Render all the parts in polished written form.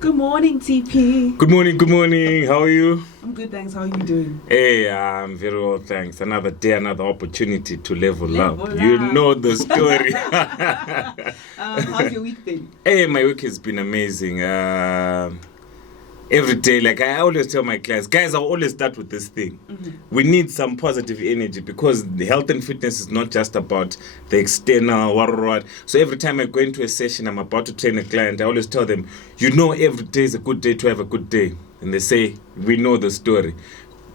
Good morning, TP. Good morning. How are you? I'm good, thanks. How are you doing? Hey, I'm very well, thanks. Another day, another opportunity to level up. Level You up. know the story. How's your week been? Hey, my week has been amazing. Every day, like I always tell my clients, guys, I always start with this thing. We need some positive energy because the health and fitness is not just about the external, what. So every time I go into a session, I'm about to train a client, I always tell them, every day is a good day to have a good day. And they say, we know the story.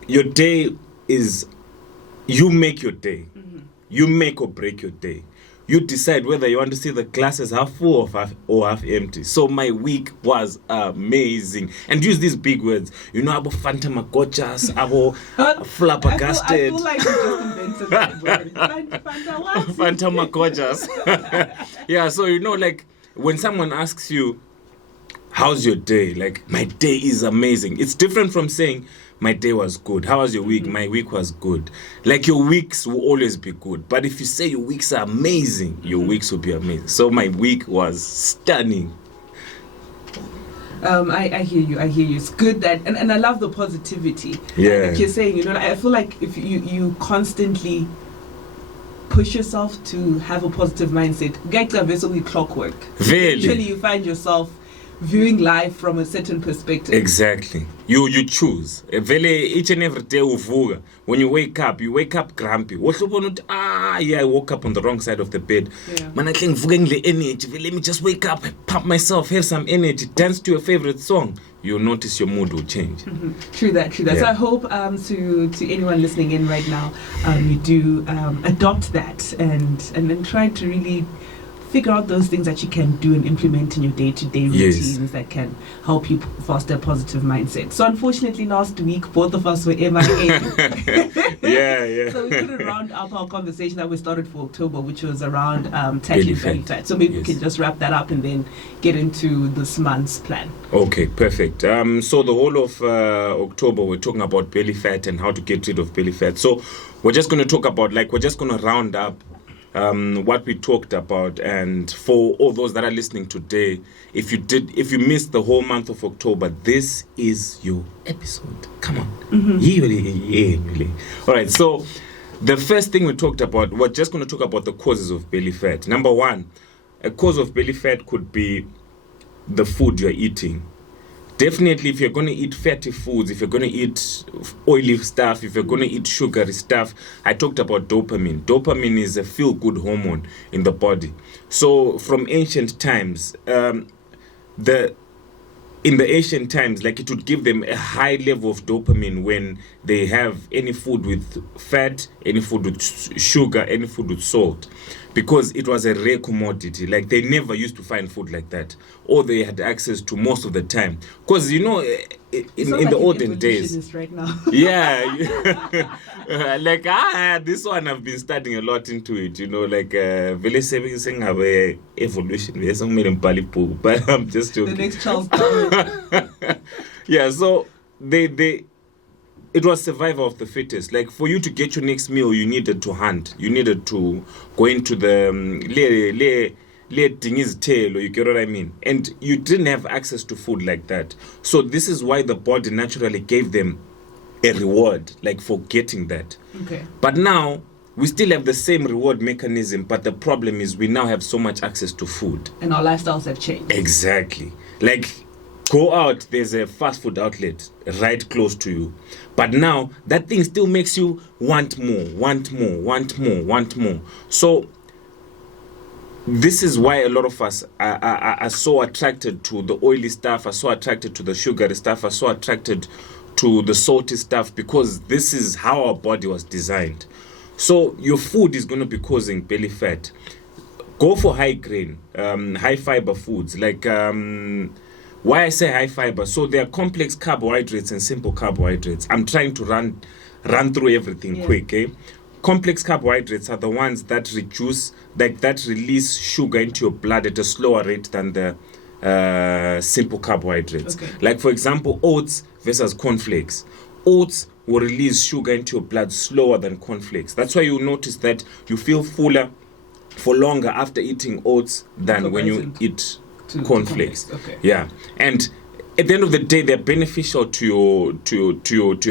Your day is, you make your day. You make or break your day. You decide whether you want to see the glasses half full or half empty. So my week was amazing. And use these big words. Abo fantamagochas, abo flabbergasted. I feel like you just invented that word. Fantamagochas. Yeah, so like when someone asks you, how's your day? Like, my day is amazing. It's different from saying, my day was good. How was your week? My week was good. Like, your weeks will always be good. But if you say your weeks are amazing, your weeks will be amazing. So my week was stunning. I hear you. It's good that, and I love the positivity. Yeah. Like you're saying, I feel like if you constantly push yourself to have a positive mindset, clockwork. Really? Eventually you find yourself viewing life from a certain perspective. Exactly. You choose. Each and every day uvuga. When you wake up grumpy. I woke up on the wrong side of the bed. Yeah. Man, I think the energy. Let me just wake up, pump myself, have some energy, dance to your favorite song. You'll notice your mood will change. True that. Yeah. So I hope to anyone listening in right now, you do adopt that and then try to really figure out those things that you can do and implement in your day-to-day routines that can help you foster a positive mindset. So unfortunately last week both of us were MIA. Yeah. So we couldn't round up our conversation that we started for October, which was around tackling belly fat. So maybe we can just wrap that up and then get into this month's plan. Okay, perfect. So the whole of October we're talking about belly fat and how to get rid of belly fat. So we're just going to talk about, we're just going to round up what we talked about. And for all those that are listening today, if you missed the whole month of October, this is your episode. Come on. All right, so the first thing we talked about, we're just going to talk about the causes of belly fat. Number one, a cause of belly fat could be the food you're eating. Definitely, if you're going to eat fatty foods, if you're going to eat oily stuff, if you're going to eat sugary stuff, I talked about dopamine. Dopamine is a feel-good hormone in the body. So from ancient times, in the ancient times, it would give them a high level of dopamine when they have any food with fat, any food with sugar, any food with salt, because it was a rare commodity. They never used to find food like that, or they had access to most of the time. Because in the olden days, right now. Yeah, this one I've been studying a lot into it. Very saying have a evolution. But I'm just joking. The next Charles Darwin. Yeah, so it was survival of the fittest. For you to get your next meal, you needed to hunt. You needed to go into the dingy's tail, or you get what I mean? And you didn't have access to food like that. So this is why the body naturally gave them a reward, for getting that. Okay. But now, we still have the same reward mechanism, but the problem is we now have so much access to food. And our lifestyles have changed. Exactly. Go out, there's a fast food outlet right close to you. But now, that thing still makes you want more. So, this is why a lot of us are so attracted to the oily stuff, are so attracted to the sugary stuff, are so attracted to the salty stuff, because this is how our body was designed. So, your food is going to be causing belly fat. Go for high grain, high fiber foods, why I say high fiber? So there are complex carbohydrates and simple carbohydrates. I'm trying to run through everything quick. Complex carbohydrates are the ones that release sugar into your blood at a slower rate than the simple carbohydrates. Okay. For example, oats versus cornflakes. Oats will release sugar into your blood slower than cornflakes. That's why you notice that you feel fuller for longer after eating oats than when you eat cornflakes. Okay. Yeah. And at the end of the day, they're beneficial to your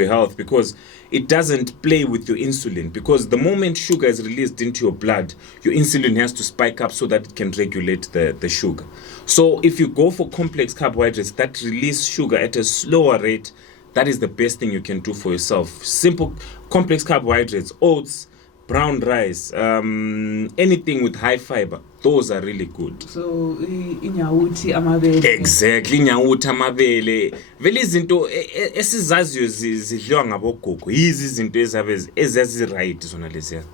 health, because it doesn't play with your insulin. Because the moment sugar is released into your blood, your insulin has to spike up so that it can regulate the sugar. So if you go for complex carbohydrates that release sugar at a slower rate, that is the best thing you can do for yourself. Simple complex carbohydrates, oats, brown rice, anything with high fiber, those are really good. So inyawuthi amabele. Exactly, inyawuthi amabele. Vele izinto esizaziyo zidliwa ngabogogo. Yizi izinto ezazi-right zona leziya.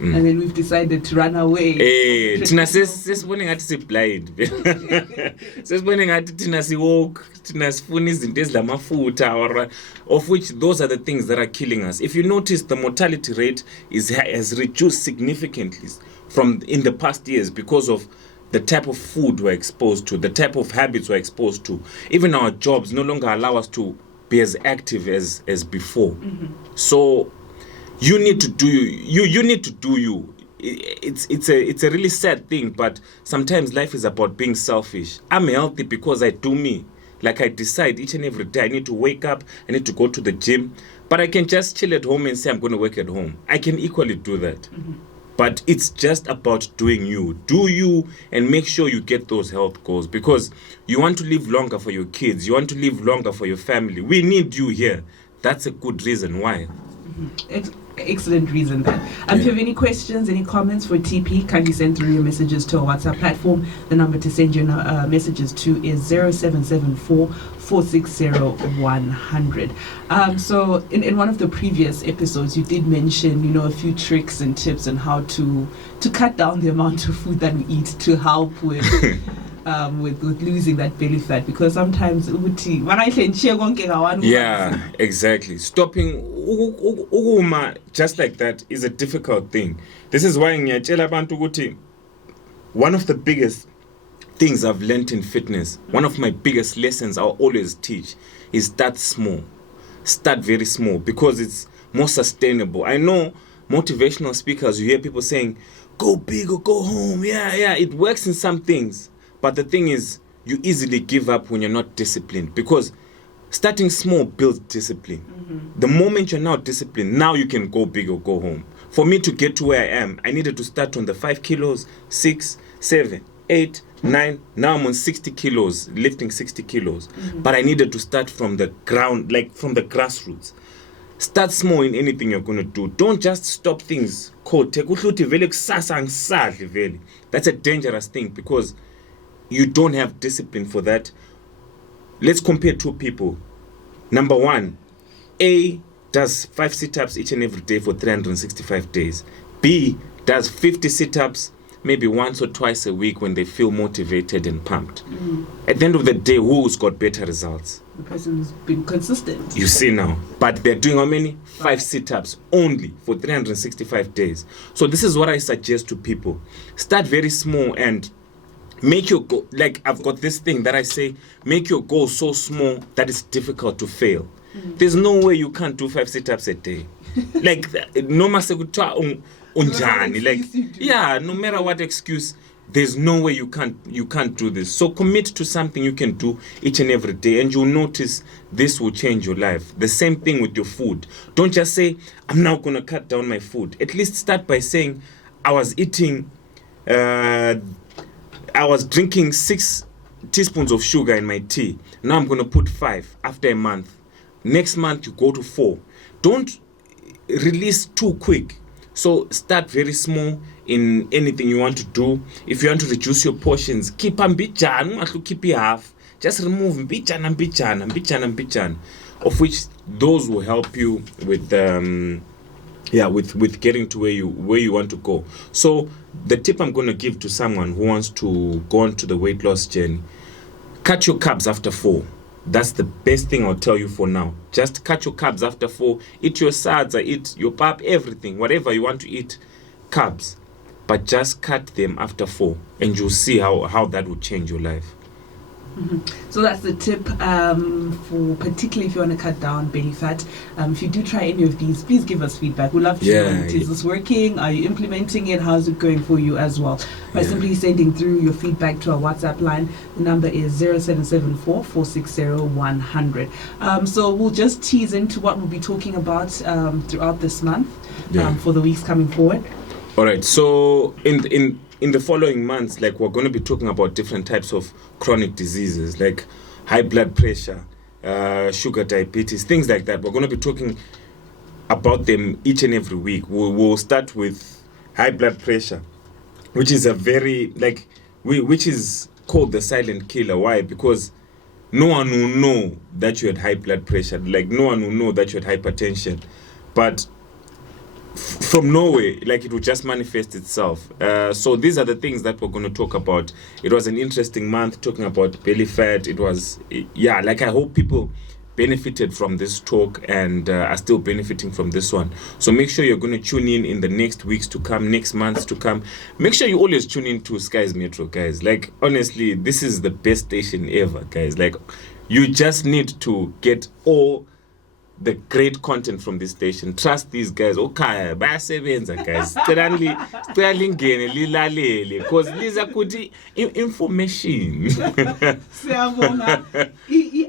And then we've decided to run away. Thina sesibone ngathi si-blind. Sesibone ngathi thina si-woke, thina sifuna izinto ezilamafutha, of which those are the things that are killing us. If you notice, the mortality rate has reduced significantly from in the past years because of the type of food we're exposed to, the type of habits we're exposed to. Even our jobs no longer allow us to be as active as before. So you need to do you need to do you. It's a really sad thing, but sometimes life is about being selfish. I'm healthy because I do me. Like I decide each and every day I need to wake up, I need to go to the gym, but I can just chill at home and say I'm going to work at home. I can equally do that. But it's just about doing you. Do you, and make sure you get those health goals, because you want to live longer for your kids. You want to live longer for your family. We need you here. That's a good reason why. Excellent reason then. If you have any questions, any comments for TP, kindly send through your messages to our WhatsApp platform. The number to send your messages to is 0774 460 100. So in one of the previous episodes, you did mention, a few tricks and tips on how to cut down the amount of food that we eat to help with with losing that belly fat, because sometimes exactly, stopping just like that is a difficult thing. This is why one of the biggest things I've learned in fitness, one of my biggest lessons I'll always teach is start small. Start very small, because it's more sustainable. I know motivational speakers, you hear people saying go big or go home. Yeah, it works in some things. But the thing is, you easily give up when you're not disciplined, because starting small builds discipline. The moment you're now disciplined, now you can go big or go home. For me to get to where I am, I needed to start on the 5 kilos, 6, 7, 8, 9. Now I'm on 60 kilos, lifting 60 kilos. But I needed to start from the ground, like from the grassroots. Start small in anything you're going to do. Don't just stop things cold. That's a dangerous thing, because you don't have discipline for that. Let's compare two people. Number one, A does 5 sit-ups each and every day for 365 days. B does 50 sit-ups maybe once or twice a week when they feel motivated and pumped. At the end of the day, who's got better results? The person who's been consistent. You see now. But they're doing how many? 5 sit-ups only for 365 days. So this is what I suggest to people. Start very small and make your goal, like I've got this thing that I say, make your goal so small that it's difficult to fail. There's no way you can't do 5 sit-ups a day. Like, no matter no matter what excuse, there's no way you can't do this. So commit to something you can do each and every day, and you'll notice this will change your life. The same thing with your food. Don't just say, I'm now going to cut down my food. At least start by saying, I was drinking 6 teaspoons of sugar in my tea. Now I'm going to put 5 after a month. Next month, you go to 4. Don't release too quick. So start very small in anything you want to do. If you want to reduce your portions, keep keep half. Just remove mbichan, of which those will help you with with getting to where you want to go. So the tip I'm going to give to someone who wants to go on to the weight loss journey: cut your carbs after 4. That's the best thing I'll tell you for now. Just cut your carbs after 4. Eat your salads, eat your pap, everything, whatever you want to eat, carbs. But just cut them after 4, and you'll see how that will change your life. So that's the tip for particularly if you want to cut down belly fat. If you do try any of these, please give us feedback. We'd love to know, is this working? Are you implementing it? How's it going for you as well? By simply sending through your feedback to our WhatsApp line. The number is 0774 460 100. So we'll just tease into what we'll be talking about throughout this month for the weeks coming forward. All right. So in the following months, like, we're going to be talking about different types of chronic diseases, like high blood pressure, sugar, diabetes, things like that. We're going to be talking about them each and every week. We'll start with high blood pressure, which is which is called the silent killer. Why? Because no one will know that you had high blood pressure. Like, no one will know that you had hypertension, but from nowhere, like, it will just manifest itself. So these are the things that we're going to talk about. It was an interesting month talking about belly fat. It was, I hope people benefited from this talk and are still benefiting from this one. So make sure you're going to tune in the next weeks to come, next months to come. Make sure you always tune in to Skyz Metro, guys. Like, honestly, this is the best station ever, guys. Like, you just need to get all the great content from this station. Trust these guys. Okay, bayasebenza, guys. Sicela ngene lilalele because liza kuthi information. Siyabonga.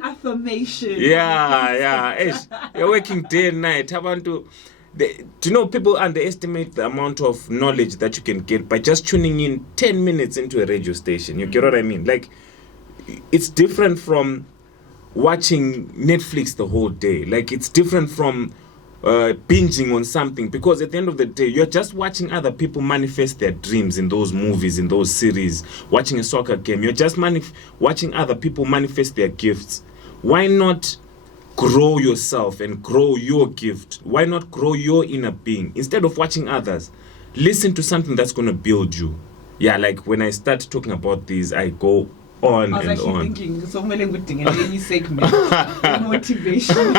Affirmation. Yeah. You're working day and night. Do you know, people underestimate the amount of knowledge that you can get by just tuning in 10 minutes into a radio station. You get what I mean? Like, it's different from watching Netflix the whole day. Like, it's different from binging on something, because at the end of the day, you're just watching other people manifest their dreams in those movies, in those series. Watching a soccer game, you're just watching other people manifest their gifts. Why not grow yourself and grow your gift? Why not grow your inner being? Instead of watching others, listen to something that's going to build you. Yeah, like, when I start talking about these, I go on I was and actually on. thinking, so many good things, and any segment, motivation.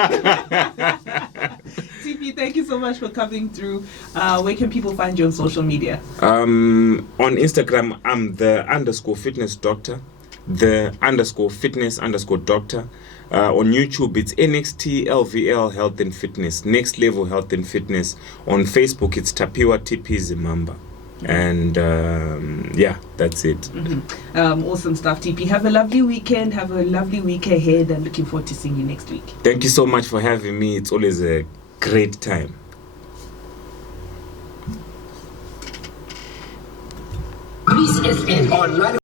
TP, thank you so much for coming through. Where can people find you on social media? On Instagram, I'm the _fitness doctor, the _fitness _doctor. On YouTube, it's NXT LVL Health and Fitness, Next Level Health and Fitness. On Facebook, it's Tapiwa TP Zimamba. And that's it. Awesome stuff, TP. Have a lovely weekend, have a lovely week ahead, and looking forward to seeing you next week. Thank you so much for having me. It's always a great time.